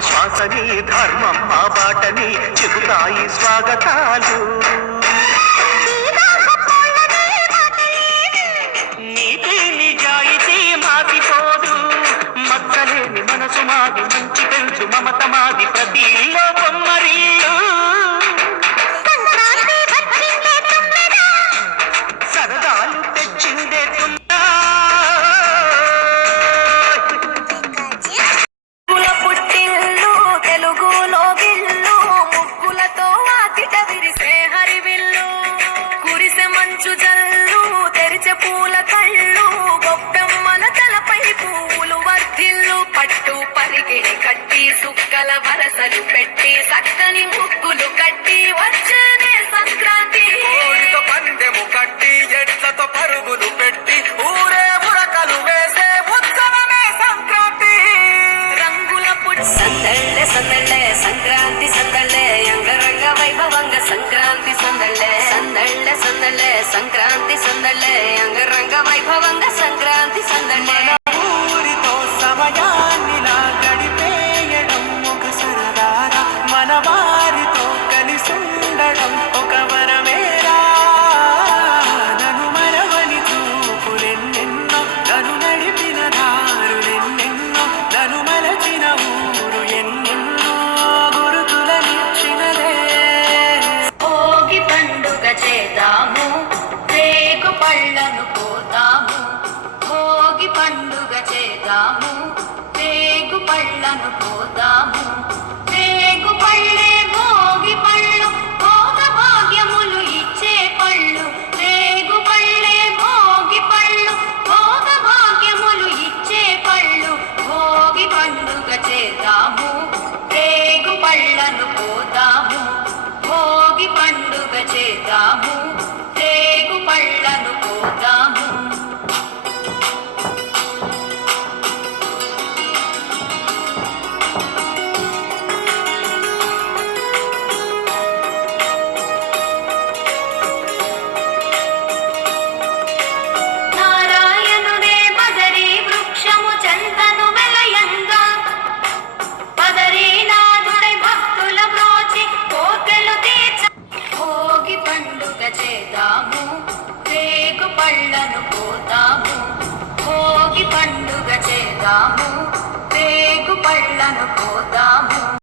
శ్వాసని ధర్మం మా బాటని చెబుతాయి స్వాగతాలు. నీతి నిజాయితీ మాసిపోదు, మచ్చలేని మనసు మాది, మంచి తెలుసు మమత మాది, ప్రతి ఇల్లో బొమ్మరిల్లు. సరదాలు తెచ్చిందే పూల కళ్ళు గొప్పెమ్మల తలపై పూలు వర్ధిల్లు. పట్టు పరిగిడి కట్టి సుక్కల వరసలు పెట్టి సక్కని ముక్కులు కట్టి వచ్చేనే సంక్రాంతి. కోడితో పందెము కట్టి ఎట్లతో పరుగులు పెట్టి ఊరే ఉరకలు వేసే ఉత్సవమే సంక్రాంతి. రంగుల పుట్టి సందళ్ళే సందళ్ళే సంక్రాంతి సందళ్ళే అంగరంగ వైభవంగ సంక్రాంతి సందళ్ళే సందళ్ళే సందళ్ళే సంక్రాంతి సందళ్ళే అంగరంగ వైభవంగ సంక్రాంతి సందళ్ళే.